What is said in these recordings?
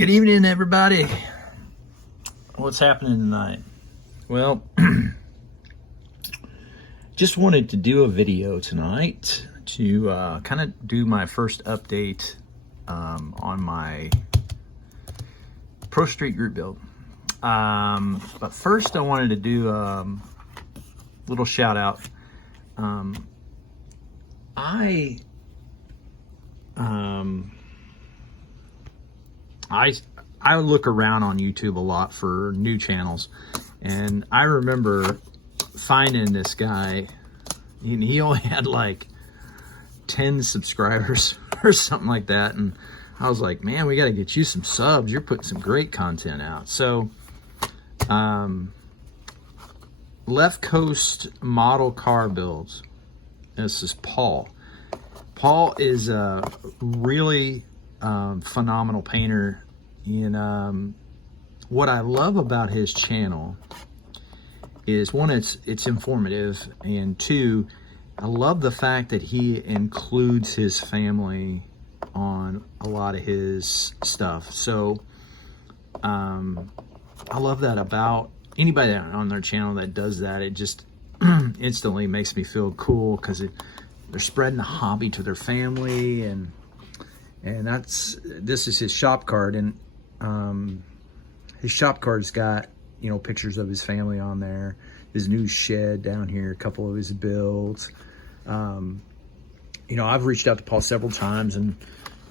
Good evening, everybody. What's happening tonight? Well, just wanted to do a video tonight to kind of do my first update on my Prostreet group build. But first I wanted to do a little shout out. I look around on YouTube a lot for new channels, and I remember finding this guy, and he only had like 10 subscribers or something like that, and I was like, man, we got to get you some subs. You're putting some great content out. So Left Coast Model Car Builds. This is Paul. Paul is a really phenomenal painter. And what I love about his channel is, one, it's informative, and two, I love the fact that he includes his family on a lot of his stuff. So I love that about anybody on their channel that does that. It just instantly makes me feel cool, because they're spreading the hobby to their family, and this is his shop card, and his shop card's got, you know, pictures of his family on there, his new shed down here, a couple of his builds. You know, I've reached out to Paul several times and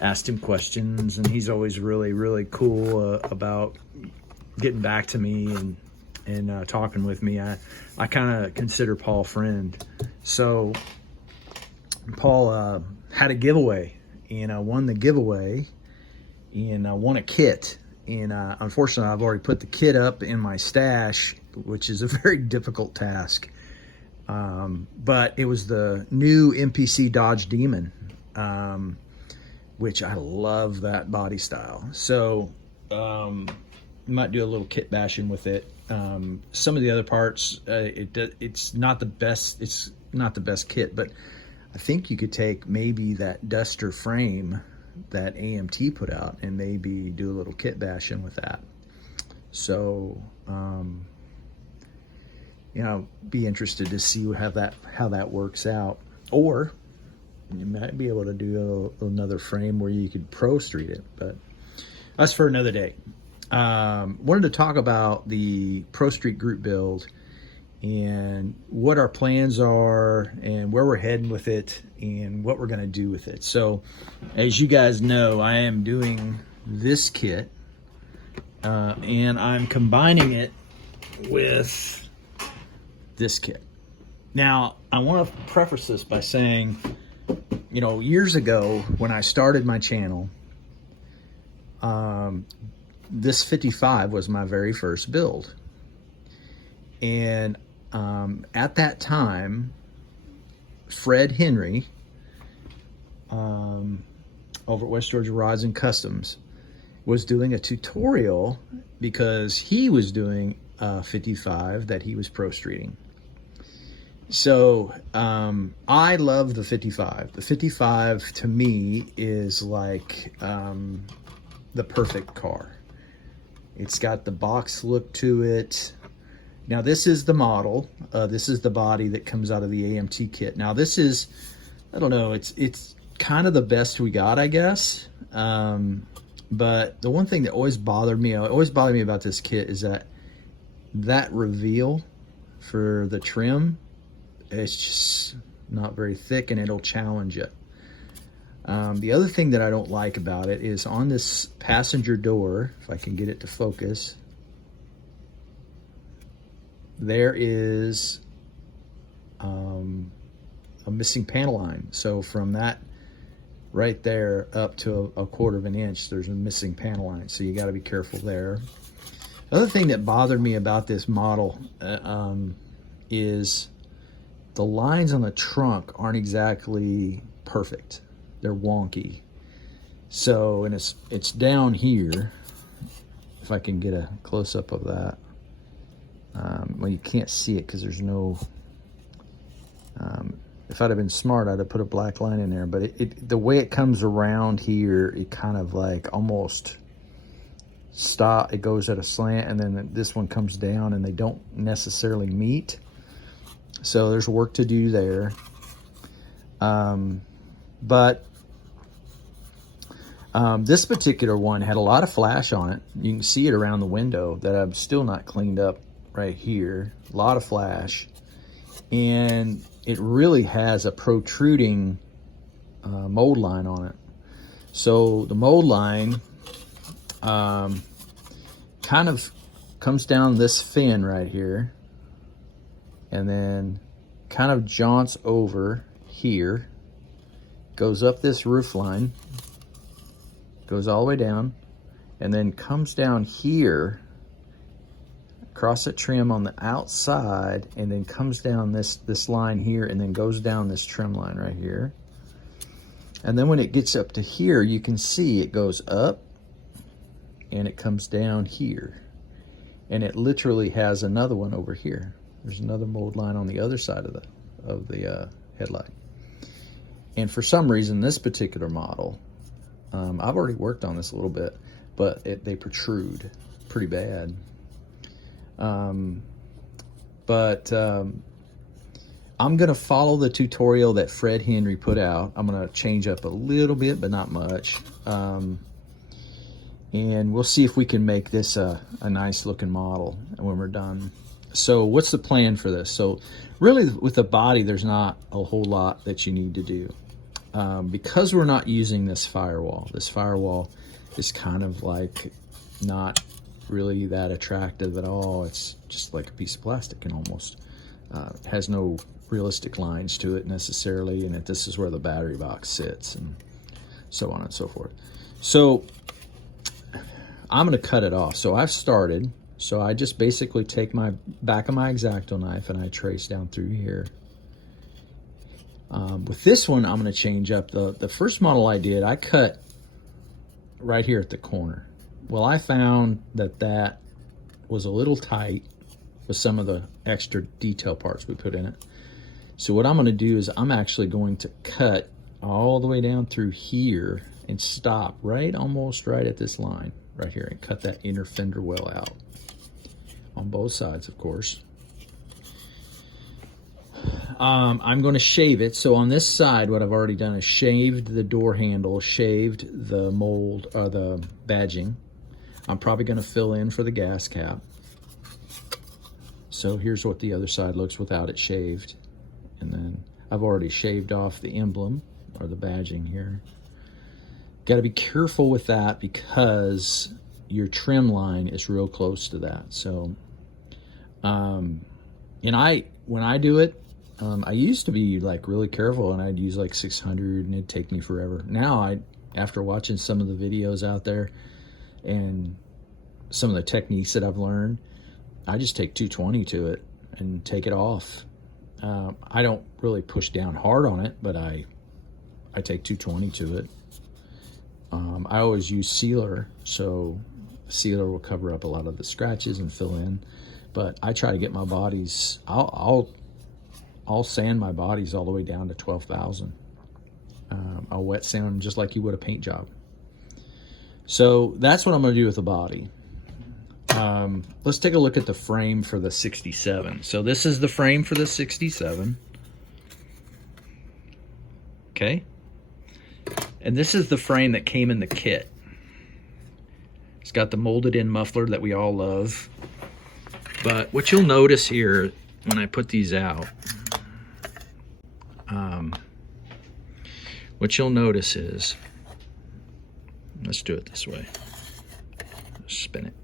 asked him questions, and he's always really cool about getting back to me and talking with me. I kind of consider Paul a friend. So Paul had a giveaway, and I won the giveaway, and I won a kit. And unfortunately, I've already put the kit up in my stash, which is a very difficult task. But it was the new MPC Dodge Demon, which I love that body style. So might do a little kit bashing with it. Some of the other parts, it's not the best. It's not the best kit, but I think you could take maybe that Duster frame that AMT put out and maybe do a little kit bashing with that. So you know, be interested to see how that works out. Or you might be able to do another frame where you could Prostreet it, but that's for another day. Wanted to talk about the Prostreet group build and what our plans are and where we're heading with it and what we're going to do with it. So as you guys know, I am doing this kit and I'm combining it with this kit. Now, I want to preface this by saying, you know, years ago when I started my channel, this 55 was my very first build. And at that time, Fred Henry over at West Georgia Rods and Customs was doing a tutorial, because he was doing a 55 that he was Prostreeting. So I love the 55. The 55 to me is like the perfect car. It's got the box look to it. Now this is the model. This is the body that comes out of the AMT kit. Now this is, I don't know, it's kind of the best we got, I guess. But the one thing that always bothered me about this kit is that reveal for the trim, it's just not very thick, and it'll challenge it. The other thing that I don't like about it is on this passenger door, if I can get it to focus, there is a missing panel line. So from that right there up to a quarter of an inch, there's a missing panel line. So you got to be careful there. The other thing that bothered me about this model is the lines on the trunk aren't exactly perfect. They're wonky. So, and it's down here. If I can get a close-up of that. Well, you can't see it because there's no, if I'd have been smart, I'd have put a black line in there, but the way it comes around here, it kind of like almost stop, it goes at a slant, and then this one comes down, and they don't necessarily meet. So there's work to do there. This particular one had a lot of flash on it. You can see it around the window that I've still not cleaned up right here. A lot of flash. And it really has a protruding mold line on it. So the mold line kind of comes down this fin right here, and then kind of jaunts over here, goes up this roof line, goes all the way down, and then comes down here across the trim on the outside, and then comes down this line here, and then goes down this trim line right here. And then when it gets up to here, you can see it goes up and it comes down here, and it literally has another one over here. There's another mold line on the other side of the headlight. And for some reason, this particular model, I've already worked on this a little bit, but they protrude pretty bad. I'm gonna follow the tutorial that Fred Henry put out. I'm gonna change up a little bit, but not much. And we'll see if we can make this a nice looking model when we're done. So what's the plan for this? So really with the body, there's not a whole lot that you need to do. Because we're not using this firewall is kind of like not really that attractive at all. It's just like a piece of plastic, and almost has no realistic lines to it necessarily, and this is where the battery box sits, and so on and so forth. So I'm going to cut it off. So I've started. So I just basically take my back of my X-Acto knife and I trace down through here. With this one, I'm going to change up. The first model I did, I cut right here at the corner. Well, I found that was a little tight with some of the extra detail parts we put in it. So what I'm going to do is I'm actually going to cut all the way down through here and stop almost right at this line right here, and cut that inner fender well out on both sides, of course. I'm going to shave it. So on this side, what I've already done is shaved the door handle, shaved the mold, or the badging. I'm probably going to fill in for the gas cap. So here's what the other side looks without it shaved. And then I've already shaved off the emblem or the badging here. Got to be careful with that because your trim line is real close to that. So, and when I do it, I used to be like really careful, and I'd use like 600 and it'd take me forever. Now after watching some of the videos out there and some of the techniques that I've learned, I just take 220 to it and take it off. I don't really push down hard on it, but I take 220 to it. I always use sealer, so sealer will cover up a lot of the scratches and fill in. But I try to get my bodies, I'll sand my bodies all the way down to 12,000. I'll wet sand them just like you would a paint job. So that's what I'm going to do with the body. Let's take a look at the frame for the 67. So this is the frame for the 67. Okay. And this is the frame that came in the kit. It's got the molded in muffler that we all love. But what you'll notice here when I put these out, what you'll notice is, let's do it this way. Spin it.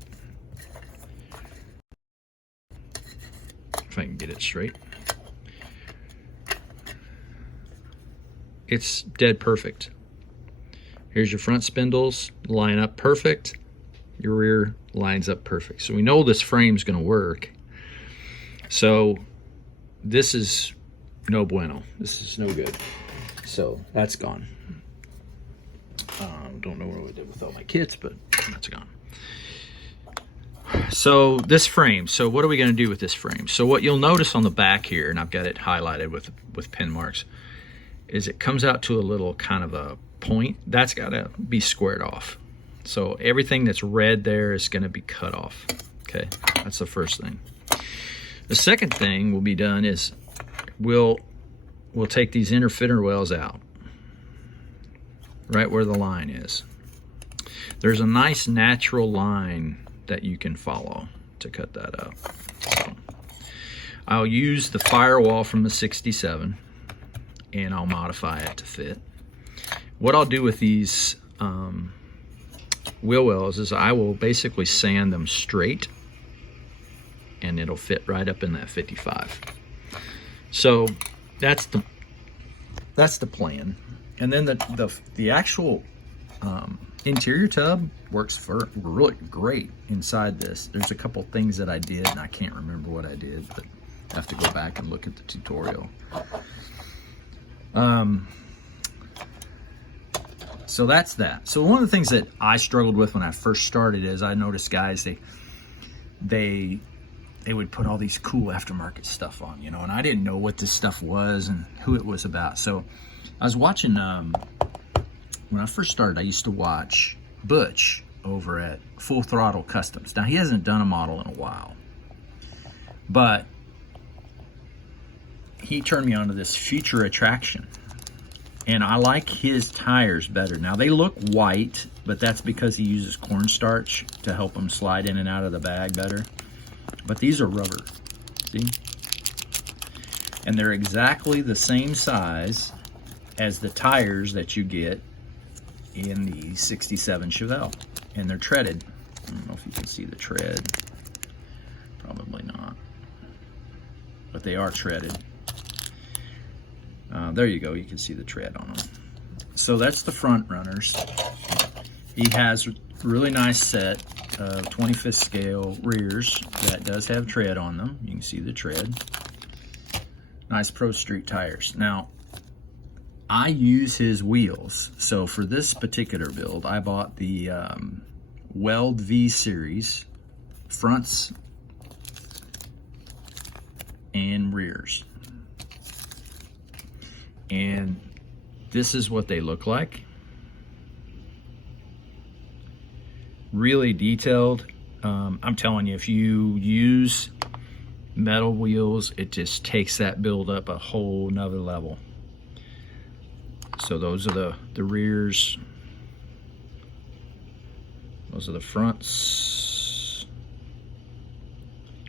If I can get it straight. It's dead perfect. Here's your front spindles, line up perfect. Your rear lines up perfect. So we know this frame's gonna work. So this is no bueno. This is no good. So that's gone. Don't know what I did with all my kits, but that's gone. So this frame, so what are we gonna do with this frame? So what you'll notice on the back here, and I've got it highlighted with pen marks, is it comes out to a little kind of a point. That's gotta be squared off. So everything that's red there is going to be cut off. Okay, that's the first thing. The second thing will be done is we'll take these inner fitter wells out, right where the line is. There's a nice natural line that you can follow to cut that out. So I'll use the firewall from the 67 and I'll modify it to fit. What I'll do with these wheel wells is I will basically sand them straight and it'll fit right up in that 55. So that's the plan. And then the actual interior tub works for really great inside this. There's a couple things that I did and I can't remember what I did, but I have to go back and look at the tutorial. So that's that. So one of the things that I struggled with when I first started is I noticed guys, they would put all these cool aftermarket stuff on, you know, and I didn't know what this stuff was and who it was about. So I was watching, when I first started, I used to watch Butch over at Full Throttle Customs. Now he hasn't done a model in a while, but he turned me on to this Future Attraction. And I like his tires better. Now they look white, but that's because he uses cornstarch to help them slide in and out of the bag better. But these are rubber, see? And they're exactly the same size as the tires that you get in the 67 Chevelle. And they're treaded. I don't know if you can see the tread. Probably not. But they are treaded. There you go, you can see the tread on them. So that's the front runners. He has a really nice set of 25th scale rears that does have tread on them. You can see the tread. Nice Prostreet tires. Now, I use his wheels. So for this particular build, I bought the Weld V Series fronts and rears. And this is what they look like. Really detailed. I'm telling you, if you use metal wheels, it just takes that build up a whole nother level. So those are the rears. Those are the fronts.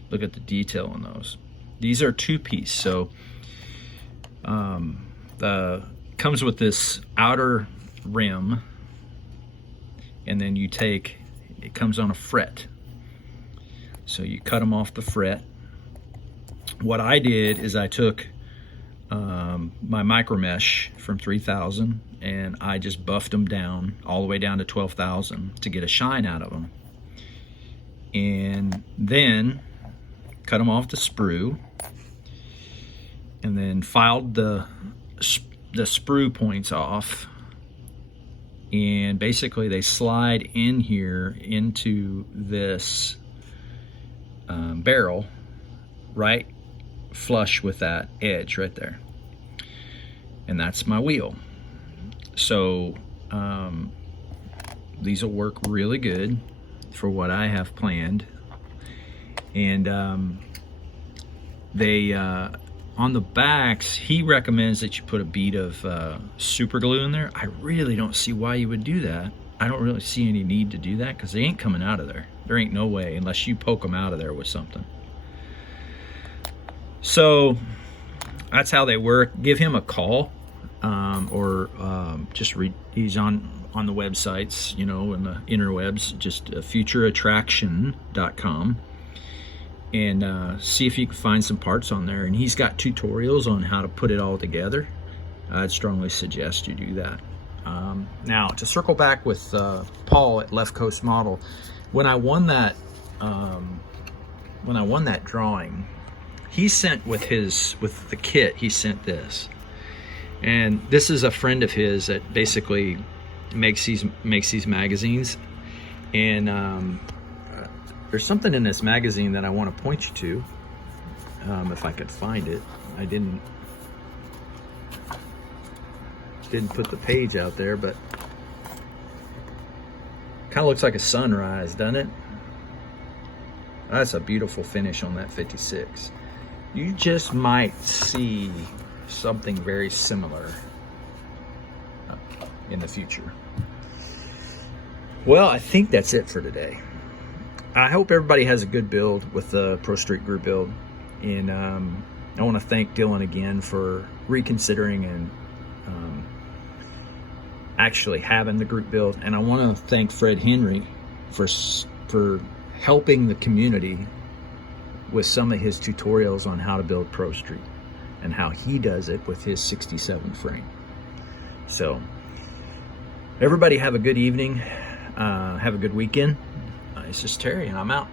Look at the detail on those. These are two-piece, so comes with this outer rim, and then you take, it comes on a fret. So you cut them off the fret. What I did is I took my micro mesh from 3000 and I just buffed them down all the way down to 12,000 to get a shine out of them, and then cut them off the sprue, and then filed the sprue points off, and basically they slide in here into this barrel right flush with that edge right there, and that's my wheel. So these will work really good for what I have planned, and they on the backs, he recommends that you put a bead of super glue in there. I really don't see why you would do that. I don't really see any need to do that because they ain't coming out of there. There ain't no way unless you poke them out of there with something. So that's how they work. Give him a call, or just read. He's on the websites, you know, in the interwebs, just futureattraction.com. and see if you can find some parts on there. And he's got tutorials on how to put it all together. I'd strongly suggest you do that. Now, to circle back with Paul at Left Coast Model, when I won that drawing, he sent with the kit, he sent this. And this is a friend of his that basically makes these magazines. And there's something in this magazine that I want to point you to, if I could find it. I didn't put the page out there, but Kind of looks like a sunrise, doesn't it? That's a beautiful finish on that 56. You just might see something very similar in the future. Well, I think that's it for today. I hope everybody has a good build with the Prostreet group build. And I want to thank Dylan again for reconsidering and actually having the group build. And I want to thank Fred Henry for helping the community with some of his tutorials on how to build Prostreet and how he does it with his 67 frame. So everybody have a good evening. Have a good weekend. It's just Terry, and I'm out.